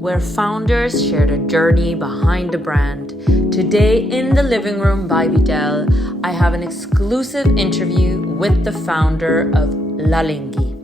where founders share the journey behind the brand. Today in the living room by Viedelle, I have an exclusive interview with the founder of Lalingi.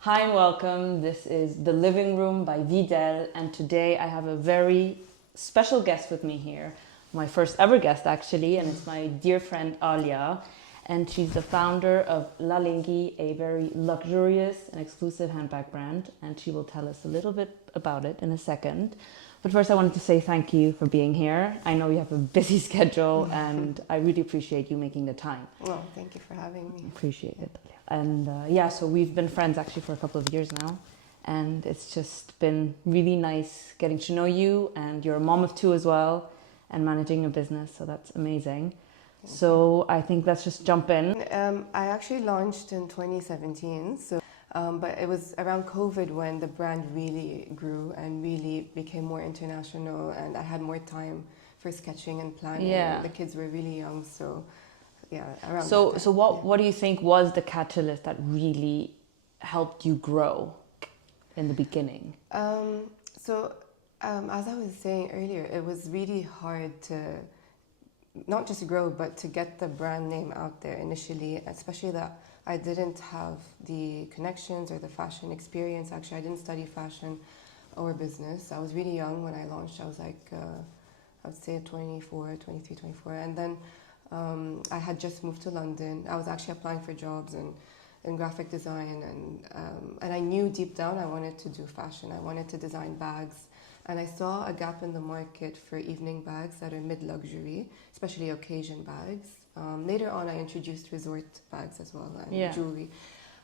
Hi and welcome. This is the living room by Viedelle, and today I have a very special guest with me here. My first ever guest actually, and it's my dear friend Alia. And she's the founder of Lalingi, a very luxurious and exclusive handbag brand. And she will tell us a little bit about it in a second. But first I wanted to say thank you for being here. I know you have a busy schedule and I really appreciate you making the time. Well, thank you for having me. Appreciate it. And so we've been friends actually for a couple of years now. And it's just been really nice getting to know you. And you're a mom of two as well and managing a business. So that's amazing. So I think let's just jump in. I actually launched in 2017, but it was around COVID when the brand really grew and really became more international, and I had more time for sketching and planning. Yeah. The kids were really young, so yeah, around So that time. so what do you think was the catalyst that really helped you grow in the beginning? As I was saying earlier, it was really hard to not just grow, but to get the brand name out there initially, especially that I didn't have the connections or the fashion experience. Actually, I didn't study fashion or business. I was really young when I launched. I was like, I would say 23, 24. And then I had just moved to London. I was actually applying for jobs in graphic design. And I knew deep down I wanted to do fashion. I wanted to design bags. And I saw a gap in the market for evening bags that are mid-luxury, especially occasion bags. Later on, I introduced resort bags as well and jewelry.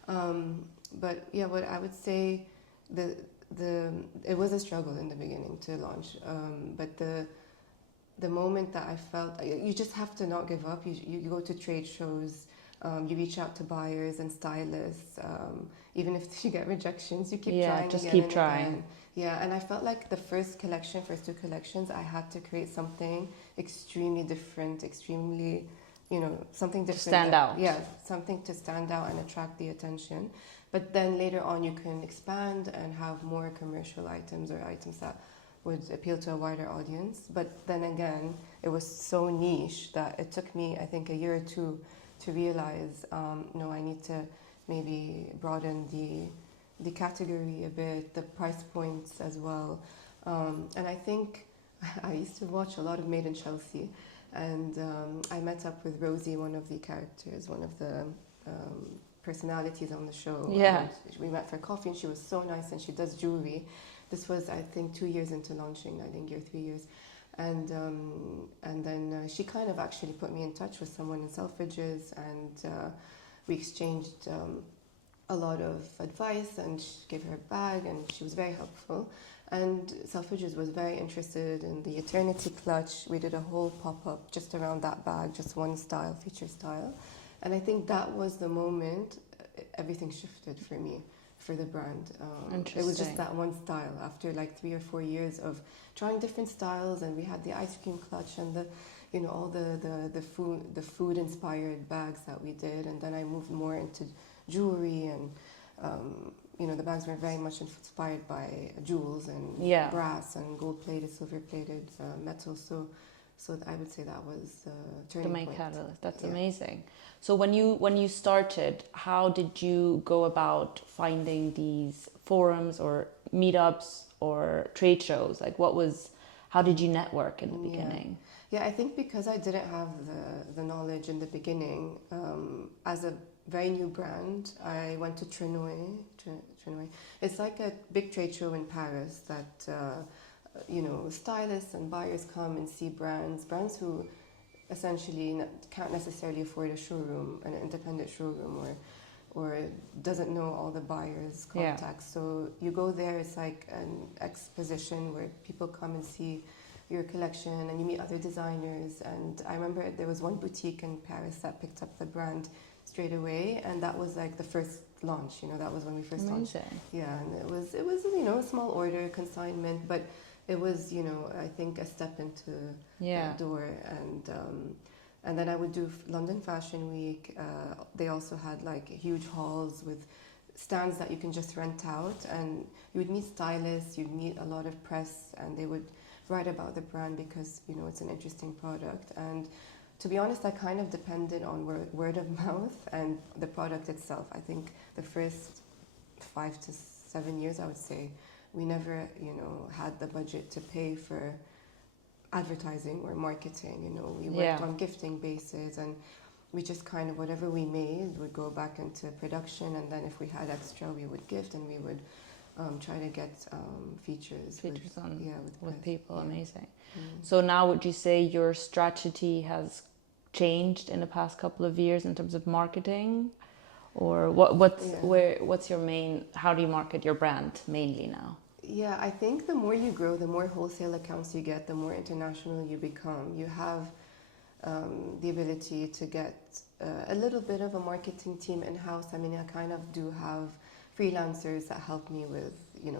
But yeah, what I would say, it was a struggle in the beginning to launch. But the moment that I felt, you just have to not give up. You go to trade shows, you reach out to buyers and stylists. Even if you get rejections, you keep trying. Just again keep trying. Again. Yeah, and I felt like the first two collections, I had to create something extremely different, something different. To stand out. Yeah, something to stand out and attract the attention. But then later on, you can expand and have more commercial items or items that would appeal to a wider audience. But then again, it was so niche that it took me, I think, a year or two to realize, no, I need to maybe broaden the category a bit, the price points as well. And I think I used to watch a lot of Made in Chelsea, and I met up with Rosie, one of the characters, one of the personalities on the show. Yeah. And we met for coffee, and she was so nice, and she does jewelry. This was, I think, 2 years into launching, I think, 3 years. And then she kind of actually put me in touch with someone in Selfridges, and we exchanged a lot of advice, and she gave her a bag, and she was very helpful. And Selfridges was very interested in the Eternity Clutch. We did a whole pop-up just around that bag, just one style, feature style. And I think that was the moment everything shifted for me, for the brand. It was just that one style after like 3 or 4 years of trying different styles, and we had the ice cream clutch and all the food inspired bags that we did. And then I moved more into jewelry, and the bags were very much inspired by jewels and brass and gold-plated, silver-plated metal. So I would say that was turning the main point. catalyst. That's amazing. So when you started, how did you go about finding these forums or meetups or trade shows? Like, how did you network in the beginning? Yeah, I think because I didn't have the knowledge in the beginning, as a very new brand, I went to Trenoy. It's like a big trade show in Paris that stylists and buyers come and see brands who essentially can't necessarily afford a showroom, an independent showroom, or doesn't know all the buyers' contacts. So you go there, it's like an exposition where people come and see your collection, and you meet other designers. And I remember there was one boutique in Paris that picked up the brand straight away, and that was like the first launch. That was when we first launched. Yeah, and it was a small order consignment, but it was I think a step into that door. And then I would do London Fashion Week. They also had like huge halls with stands that you can just rent out, and you would meet stylists, you'd meet a lot of press, and they would write about the brand because it's an interesting product. And to be honest, I kind of depended on word of mouth and the product itself. I think the first 5 to 7 years, I would say, we never had the budget to pay for advertising or marketing. We worked on gifting bases, and we just kind of, whatever we made would go back into production, and then if we had extra, we would gift, and we would try to get features with people. Amazing. So now would you say your strategy has changed in the past couple of years in terms of marketing, or what's your main, how do you market your brand mainly now? Yeah, I think the more you grow, the more wholesale accounts you get, the more international you become. You have the ability to get a little bit of a marketing team in-house. I mean, I kind of do have freelancers that help me with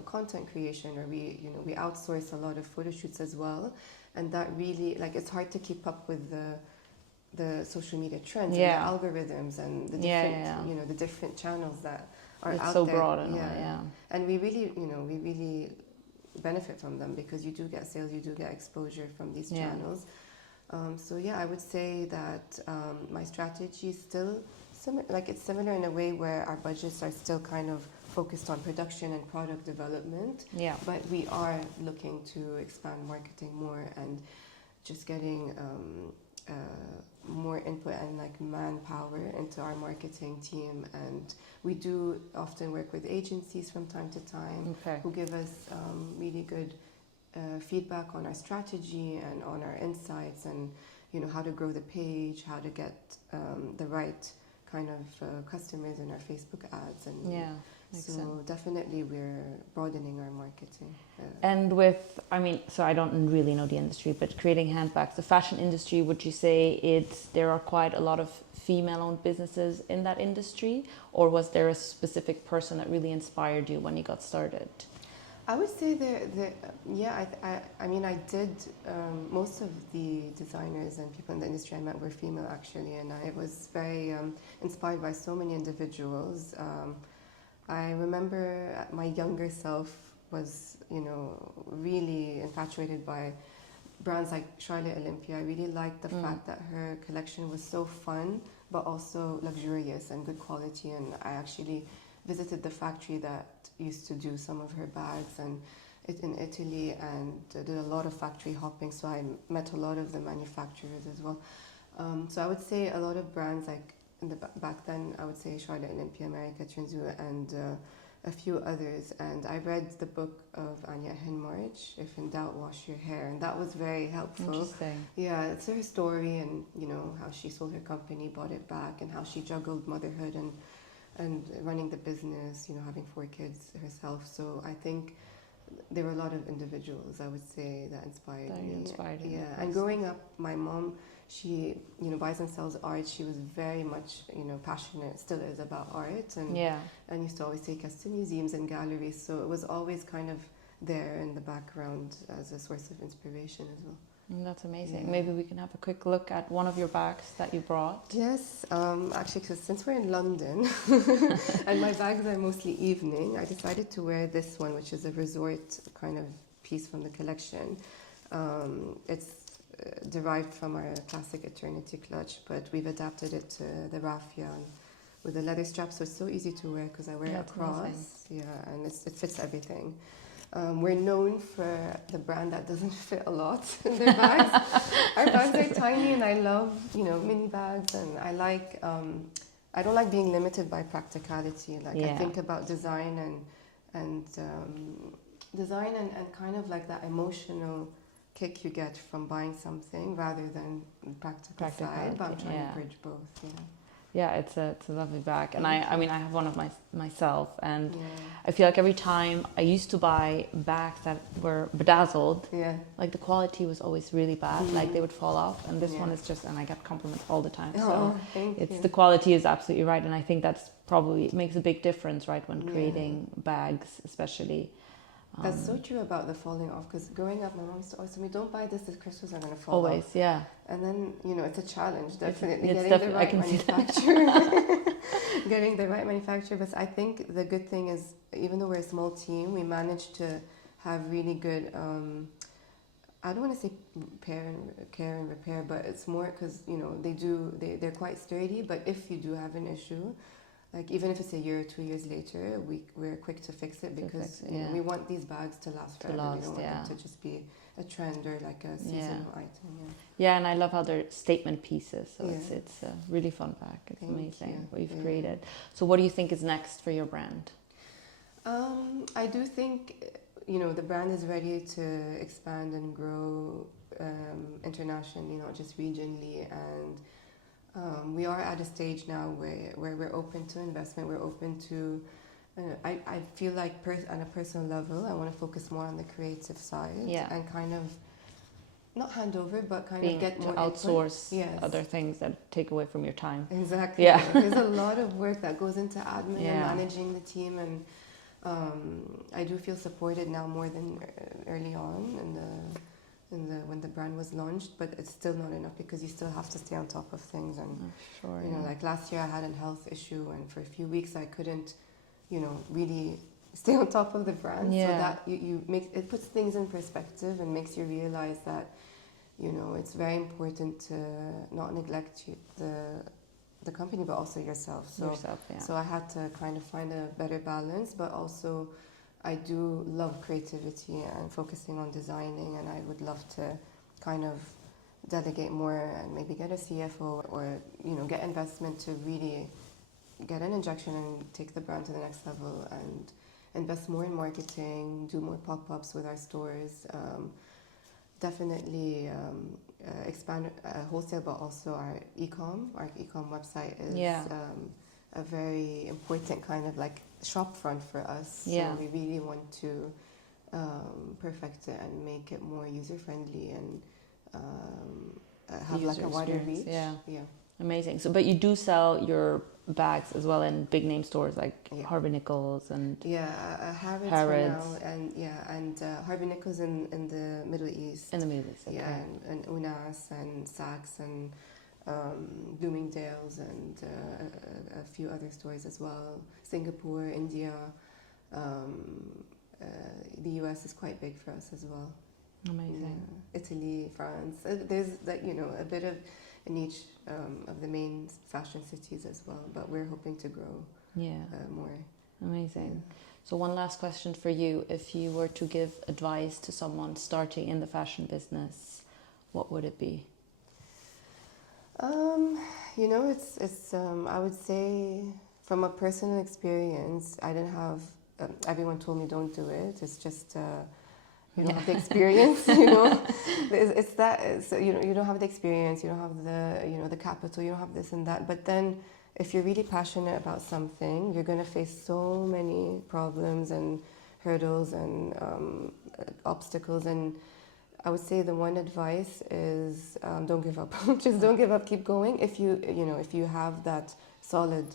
content creation, or we outsource a lot of photo shoots as well, and that really, like, it's hard to keep up with the social media trends and the algorithms and the different the different channels that are it's out so there. Broad in a way, and we really benefit from them, because you do get sales, you do get exposure from these channels. So I would say that my strategy is still it's similar in a way where our budgets are still kind of focused on production and product development. Yeah. But we are looking to expand marketing more, and just getting more input and like manpower into our marketing team. And we do often work with agencies from time to time who give us really good feedback on our strategy and on our insights, and how to grow the page, how to get the right kind of customers in our Facebook ads. And so definitely we're broadening our marketing. And so I don't really know the industry, but creating handbags, the fashion industry, would you say there are quite a lot of female-owned businesses in that industry, or was there a specific person that really inspired you when you got started? I would say I mean, I did, most of the designers and people in the industry I met were female, actually, and I was very inspired by so many individuals. I remember my younger self was, really infatuated by brands like Charlotte Olympia. I really liked the fact that her collection was so fun, but also luxurious and good quality, and I actually visited the factory that used to do some of her bags in Italy, and did a lot of factory hopping, so I met a lot of the manufacturers as well. So I would say a lot of brands, like back then, I would say Charlotte Olympia, America Trenzu, and a few others. And I read the book of Anya Hinmarch, If in Doubt, Wash Your Hair, and that was very helpful. Interesting. Yeah, it's her story, and how she sold her company, bought it back, and how she juggled motherhood and running the business, having 4 kids herself. So I think there were a lot of individuals, I would say, that inspired me. Yeah, and growing up, my mom, she, buys and sells art. She was very much, passionate, still is, about art, and used to always take us to museums and galleries. So it was always kind of there in the background as a source of inspiration as well. That's amazing. Maybe we can have a quick look at one of your bags that you brought. Yes, actually, because since we're in London and my bags are mostly evening, I decided to wear this one, which is a resort kind of piece from the collection. It's derived from our classic Eternity clutch, but we've adapted it to the raffia with a leather strap, so it's so easy to wear because I wear it across. Amazing. Yeah, and it fits everything. We're known for the brand that doesn't fit a lot in their bags. Our bags are tiny, and I love, mini bags, and I like, I don't like being limited by practicality. Like, I think about design and kind of like that emotional kick you get from buying something rather than practical side, but I'm trying to bridge both. Yeah, it's a lovely bag, and I mean I have one of myself, and I feel like every time I used to buy bags that were bedazzled, like the quality was always really bad, like they would fall off, and this one is just, and I get compliments all the time. So the quality is absolutely right, and I think that's probably, it makes a big difference, right, when creating bags, especially. That's so true about the falling off, because growing up, my mom used to always tell me, don't buy this, the crystals are going to fall Always, off. yeah. And then, it's a challenge, definitely, It's getting the I right can see that. manufacturer. Getting the right manufacturer. But I think the good thing is, even though we're a small team, we managed to have really good, I don't want to say care and repair, but it's more because, they're quite sturdy. But if you do have an issue, like even if it's a year or 2 years later, we're quick to fix it, because we want these bags to last forever. We don't want them to just be a trend or like a seasonal item. Yeah, and I love how they're statement pieces. So it's a really fun bag. It's amazing what you've created. So what do you think is next for your brand? I do think, the brand is ready to expand and grow internationally, not just regionally. And we are at a stage now where we're open to investment. We're open to, I feel like on a personal level, I want to focus more on the creative side and kind of not hand over, but kind of get more outsource other things that take away from your time. Exactly. Yeah. There's a lot of work that goes into admin and managing the team, and I do feel supported now more than early on when the brand was launched, but it's still not enough, because you still have to stay on top of things. And like last year I had a health issue, and for a few weeks I couldn't really stay on top of the brand. So that it puts things in perspective and makes you realize that it's very important to not neglect the company, but also yourself. So I had to kind of find a better balance, but also I do love creativity and focusing on designing, and I would love to kind of delegate more and maybe get a CFO or get investment to really get an injection and take the brand to the next level, and invest more in marketing, do more pop-ups with our stores, definitely expand wholesale, but also our e-com. Our e-com website is a very important kind of like shop front for us. So we really want to perfect it and make it more user-friendly and have like a wider reach. Yeah. Amazing. So, but you do sell your bags as well in big name stores like Harvey Nichols and Harrods for now, and Harvey Nichols in the Middle East. In the Middle East, okay. And Unas and Saks and Bloomingdale's and a few other stores as well. Singapore, India, the US is quite big for us as well. Amazing. Italy, France. There's a bit of in each of the main fashion cities as well, but we're hoping to grow more. Amazing. So one last question for you. If you were to give advice to someone starting in the fashion business, what would it be? It's I would say from a personal experience, I didn't have, everyone told me don't do it. It's just, you don't have the experience, it's that, so, you don't have the experience, you don't have the, the capital, you don't have this and that. But then if you're really passionate about something, you're going to face so many problems and hurdles and obstacles. And I would say the one advice is don't give up. Just don't give up, keep going. If you have that solid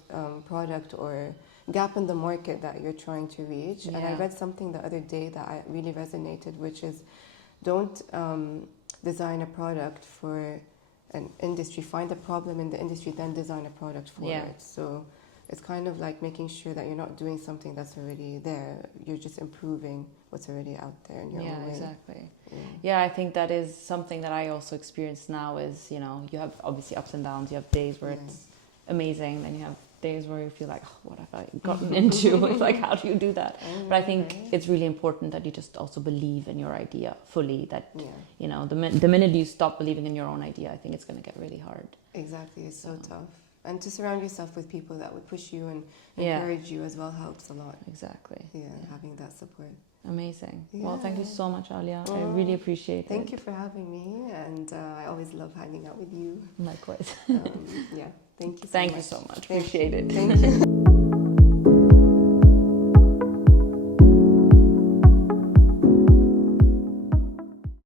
product or gap in the market that you're trying to reach. And I read something the other day that I really resonated, which is don't design a product for an industry. Find a problem in the industry, then design a product for it. So it's kind of like making sure that you're not doing something that's already there. You're just improving what's already out there in your own way. Exactly. Yeah, I think that is something that I also experience now is, you have obviously ups and downs. You have days where it's amazing, and you have days where you feel like, oh, what have I gotten into? It's like, how do you do that? But I think it's really important that you just also believe in your idea fully, that, the minute you stop believing in your own idea, I think it's going to get really hard. Exactly. It's so tough. And to surround yourself with people that would push you and encourage you as well helps a lot. Exactly. Having that support. Amazing. Well, thank you so much, Alia. I really appreciate it. Thank you for having me, and I always love hanging out with you. Likewise. Thank you so much. Thank you so much. Appreciate it. Thank you.